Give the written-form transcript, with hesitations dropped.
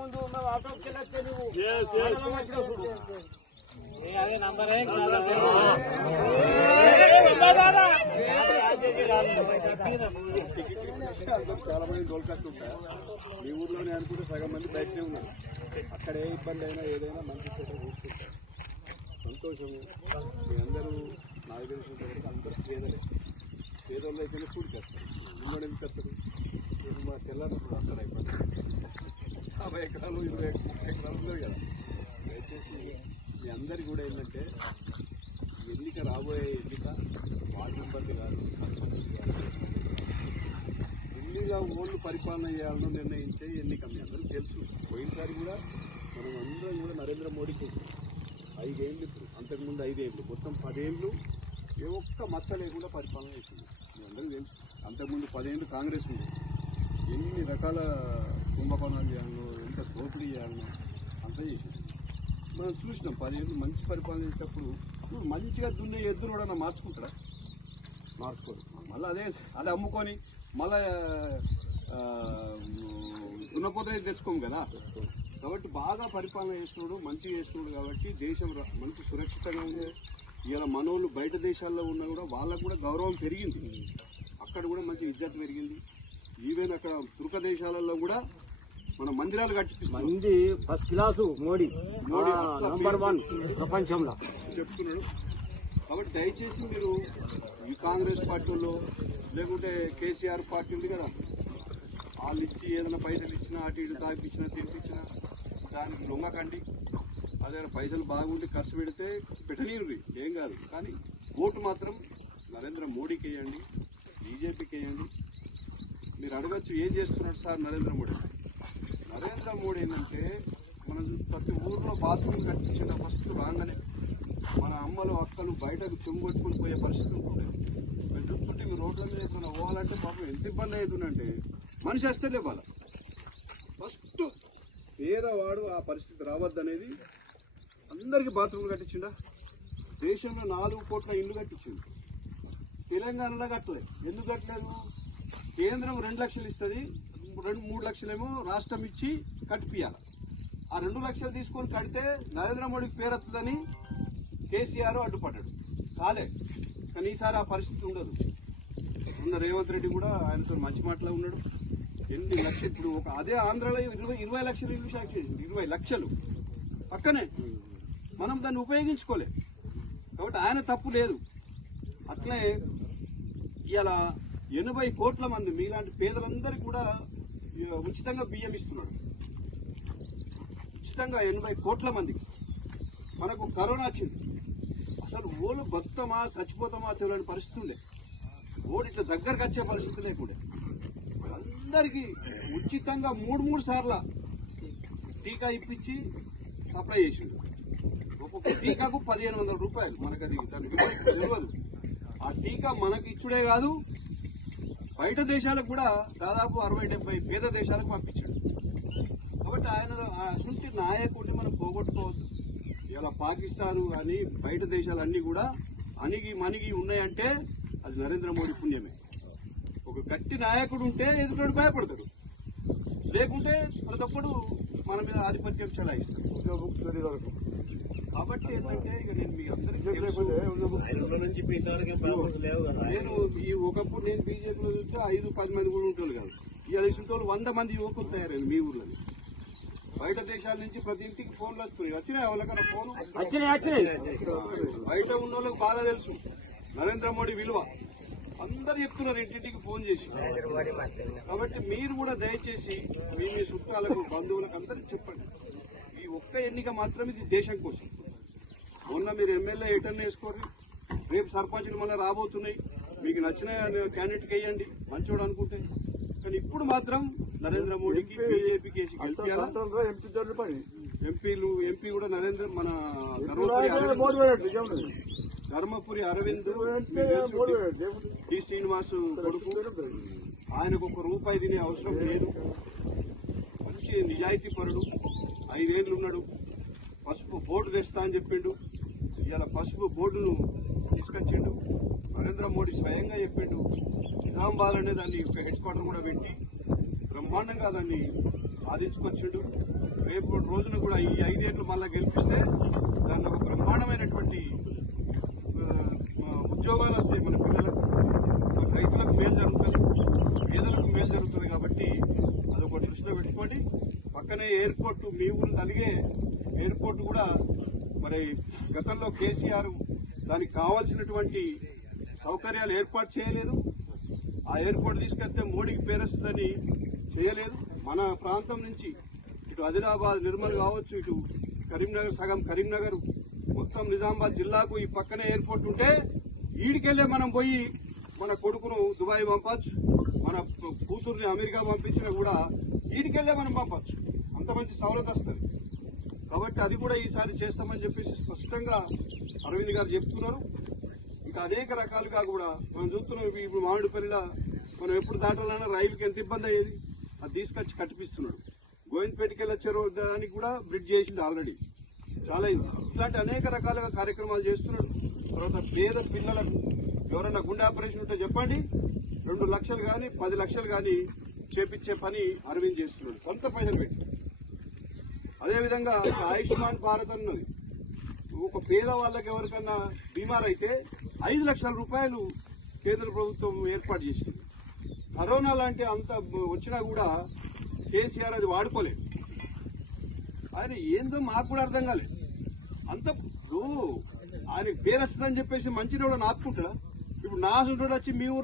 ముందు మేము ఆటోకి వెళ్ళొస్తే నువ్వు అదే నంబరే చాలా మంది దోల్కొస్తుంటారు. మీ ఊర్లోనే అనుకుంటే సగం మంది బయటనే ఉన్నారు. అక్కడ ఏ ఇబ్బంది అయినా ఏదైనా మంచి చేత చూసుకుంటారు. సంతోషము. మీ అందరూ నాకు తెలిసిన వరకు అందరూ పేదోళ్ళు అయితేనే కూడికి వస్తారు. మిమ్మల్ని ఎందుకు వస్తారు? ఇప్పుడు మా తెల్లన్నప్పుడు అక్కడ అయిపోతుంది. 50 ఎకరాలు 20 ఎకరాలు ఉన్నాయి కదా. దయచేసి మీ అందరికీ కూడా ఏంటంటే ఎన్నిక రాబోయే ఎన్నిక వార్డు మెంబర్లు కాదు, ఎన్నిగా ఓళ్ళు పరిపాలన చేయాలని నిర్ణయించే ఎన్నిక. మీ అందరూ తెలుసు. పోయినసారి కూడా మనం అందరం కూడా నరేంద్ర మోడీకి 5 ఏళ్ళు, ఇప్పుడు అంతకుముందు 5 ఏళ్ళు, మొత్తం 10 ఏళ్ళు ఏ ఒక్క మచ్చ లేకుండా పరిపాలన చేసింది. మీ అందరికీ తెలుసు. అంతకుముందు 10 ఏళ్ళు కాంగ్రెస్ ఉంది. ఎన్ని రకాల కుంభకోణాలు చేయాలనో, ఎంత దోపిడీ చేయాలనో అంతా చేసింది. మనం చూసినాం 10 ఏళ్ళు మంచి పరిపాలన చేసేటప్పుడు. ఇప్పుడు మంచిగా దున్నే ఎద్దును కూడా మార్చుకుంటారా? మార్చుకోరు. మళ్ళీ అదే అమ్ముకొని మళ్ళా దున్నపోతే తెచ్చుకోము కదా. కాబట్టి బాగా పరిపాలన చేస్తున్నాడు, మంచిగా చేస్తున్నాడు. కాబట్టి దేశం మంచి సురక్షితంగా ఉంది. ఇలా మనోళ్ళు బయట దేశాల్లో ఉన్నా కూడా వాళ్ళకు కూడా గౌరవం పెరిగింది. అక్కడ కూడా మంచి ఇజ్జత్ పెరిగింది. ఈవెన్ అక్కడ తుర్క దేశాలలో కూడా మన మందిరాలు కట్టిస్తున్నాడు. మంది ఫస్ట్ క్లాసు మోడీ నంబర్ 1 ప్రపంచంలో చెప్తున్నాడు. కాబట్టి దయచేసి మీరు ఈ కాంగ్రెస్ పార్టీలో లేకుంటే కేసీఆర్ పార్టీ ఉంది కదా, వాళ్ళు ఇచ్చి ఏదైనా పైసలు ఇచ్చినా అటు ఇటు తాగిపించినా తినిపించినా దానికి లొంగకండి. అదే పైసలు బాగుండి ఖర్చు పెడితే పెట్టనీరు ఏం కాదు. కానీ ఓటు మాత్రం నరేంద్ర మోడీకి వేయండి, బీజేపీకి వేయండి. మీరు అడగచ్చు ఏం చేస్తున్నాడు సార్ నరేంద్ర మోడీ. నరేంద్ర మోడీ ఏంటంటే మనం ప్రతి ఊర్లో బాత్రూమ్ కట్టించిన ఫస్ట్ రాగానే మన అమ్మలు అక్కలు బయటకు చెంగొట్టుకుని పోయే పరిస్థితి ఉంటుంది. మీరు చూస్తుంటే మీరు రోడ్ల మీద ఏదైనా పోవాలంటే పాపం ఎంత ఇబ్బంది అవుతుందంటే మనిషి వస్తే లేపాల. ఫస్ట్ పేదవాడు ఆ పరిస్థితి రావద్దనేది అందరికీ బాత్రూమ్లు కట్టించిండా. దేశంలో 4 కోట్ల ఇల్లు కట్టించిండు. తెలంగాణలో కట్టలేదు. ఎందుకు కట్టలేదు? కేంద్రం 2 లక్షలు ఇస్తుంది, 2-3 లక్షలేమో రాష్ట్రం ఇచ్చి కట్టిపియాలి. ఆ 2 లక్షలు తీసుకొని కడితే నరేంద్ర మోడీకి పేరు వస్తుందని కేసీఆర్ అడ్డుపడ్డాడు. కాలే. కానీ ఈసారి ఆ పరిస్థితి ఉండదు. ఉన్న రేవంత్ రెడ్డి కూడా ఆయనతో మంచి మాటలో ఉన్నాడు. ఎన్ని లక్షలు ఇప్పుడు అదే ఆంధ్రాలో 20 లక్షలు ఇల్లు శాంక్షన్ చేసింది. 20 లక్షలు పక్కనే మనం దాన్ని ఉపయోగించుకోలే. కాబట్టి ఆయన తప్పు లేదు. అట్లే ఇలా 80 కోట్ల మంది మీలాంటి పేదలందరికీ కూడా ఉచితంగా బియ్యం ఇస్తున్నాడు. ఉచితంగా 80 కోట్ల మందికి. మనకు కరోనా వచ్చింది. అసలు ఓళ్ళు బతుకుతామా చచ్చిపోతామా తెలియని పరిస్థితి ఉండే. ఓడి ఇట్లా దగ్గరకు వచ్చే పరిస్థితి లేకుండా అందరికీ ఉచితంగా 3 సార్ల టీకా ఇప్పించి సప్లై చేసిండు. ఒక్కొక్క టీకాకు 1500 రూపాయలు. మనకు అది దాని తెలియదు. ఆ టీకా మనకి ఇచ్చుడే కాదు, బయట దేశాలకు కూడా దాదాపు 60-70 పేద దేశాలకు పంపించాడు. కాబట్టి ఆయన అసలు నాయకుడిని మనం పోగొట్టుకోవద్దు. ఇలా పాకిస్తాన్ అని బయట దేశాలన్నీ కూడా అణిగి మణిగి ఉన్నాయంటే అది నరేంద్ర మోడీ పుణ్యమే. ఒక గట్టి నాయకుడు ఉంటే ఎదుటి భయపడతాడు, లేకుంటే ప్రతి ఒక్కడు మన మీద ఆధిపత్యం చలాయిస్తాడు. కాబట్టి ఏంటంటే ఇక నేను మీ అందరికీ నేను ఈ ఒకప్పుడు నేను బీజేపీలో చూస్తే 5-10 మంది కూడా ఉంటారు కాదు. ఇవాళ ఇసుంటి 100 మంది యువకులు తయారైంది మీ ఊర్లో. బయట దేశాల నుంచి ప్రతి ఇంటికి ఫోన్లు వస్తున్నాయి. వచ్చినాయి ఎవరికైనా ఫోన్? బయట ఉన్న వాళ్ళకి బాగా తెలుసు నరేంద్ర మోడీ విలువ. అందరు చెప్తున్నారు ఇంటింటికి ఫోన్ చేసి. కాబట్టి మీరు కూడా దయచేసి మీ చుట్టాలకు బంధువులకు అందరికి చెప్పండి. ఈ ఒక్క ఎన్నిక మాత్రం ఇది దేశం కోసం. మొన్న మీరు ఎమ్మెల్యే ఎటర్న్ వేసుకోండి, రేపు సర్పంచ్లు మళ్ళీ రాబోతున్నాయి. మీకు నచ్చిన క్యాండిడేట్కి వేయండి మంచోడు అనుకుంటే. కానీ ఇప్పుడు మాత్రం నరేంద్ర మోడీకి బీజేపీకి వేసి ఎంపీ కూడా నరేంద్ర మన ధర్మపురి అరవింద్ టి శ్రీనివాస్ కొడుకు. ఆయనకు ₹1 తినే అవసరం లేదు. మంచి నిజాయితీ పరుడు. 5 ఏళ్ళు ఉన్నాడు. పసుపు బోర్డు తెస్తా అని చెప్పిండు. ఇవాళ పసుపు బోర్డును తీసుకొచ్చిండు. నరేంద్ర మోడీ స్వయంగా చెప్పిండు. నిజామాబాద్ అనే దాన్ని హెడ్ క్వార్టర్ కూడా పెట్టి బ్రహ్మాండంగా దాన్ని సాధించుకొచ్చిండు. రేపు రోజున కూడా ఈ 5 ఏళ్ళు మళ్ళా గెలిపిస్తే దాన్ని ఒక బ్రహ్మాండమైనటువంటి ఉద్యోగాలు వస్తాయి మన పిల్లలకు, మన రైతులకు మేలు జరుగుతుంది, పేదలకు మేలు జరుగుతుంది. కాబట్టి అదొక దృష్టిలో పెట్టుకోండి. పక్కనే ఎయిర్పోర్ట్, మీ ఊరు అలిగే ఎయిర్పోర్ట్ కూడా మరి గతంలో కేసీఆర్ దానికి కావాల్సినటువంటి సౌకర్యాలు ఏర్పాటు చేయలేదు. ఆ ఎయిర్పోర్ట్ తీసుకెళ్తే మోడీకి పేరొస్తుందని చేయలేదు. మన ప్రాంతం నుంచి ఇటు ఆదిలాబాద్, నిర్మల్ కావచ్చు, ఇటు కరీంనగర్, సగం కరీంనగర్, మొత్తం నిజామాబాద్ జిల్లాకు ఈ పక్కనే ఎయిర్పోర్ట్ ఉంటే ఈడికెళ్లే మనం పోయి మన కొడుకును దుబాయ్ పంపచ్చు, మన కూతుర్ని అమెరికా పంపించినా కూడా ఈడికెళ్లే మనం పంపచ్చు. అంత మంచి సవలత వస్తుంది. కాబట్టి అది కూడా ఈసారి చేస్తామని చెప్పేసి స్పష్టంగా అరవింద్ గారు చెప్తున్నారు. ఇంకా అనేక రకాలుగా కూడా మనం చూస్తున్నాం. ఇప్పుడు మామిడిపల్లిలో మనం ఎప్పుడు దాటాలన్నా రైలుకి ఎంత ఇబ్బంది అయ్యేది, అది తీసుకొచ్చి కట్టిపిస్తున్నాడు. గోవిందపేటకి వెళ్ళే చెరువు దానికి కూడా బ్రిడ్జ్ చేసింది ఆల్రెడీ, చాలా అయింది. ఇట్లాంటి అనేక రకాలుగా కార్యక్రమాలు చేస్తున్నాడు. తర్వాత పేద పిల్లలకు ఎవరైనా గుండె ఆపరేషన్ ఉంటే చెప్పండి, 2 లక్షలు కానీ 10 లక్షలు కానీ చేపించే పని అరవింద్ చేస్తున్నాడు, కొంత పైసలు పెట్టి. అదేవిధంగా ఆయుష్మాన్ భారత్ ఉన్నది. ఒక పేద వాళ్ళకి ఎవరికన్నా బీమార్ అయితే 5 లక్షల రూపాయలు కేంద్ర ప్రభుత్వం ఏర్పాటు చేసింది. కరోనా లాంటి అంత వచ్చినా కూడా కేసీఆర్ అది వాడుకోలేదు. ఆయన ఏందో మాకు కూడా అర్థం కాలేదు. అంత ఆయన పేరు వస్తుందని చెప్పేసి మంచిని కూడా నాపుకుంటాడా? ఇప్పుడు నా సొంత వచ్చి మీ ఊర్లో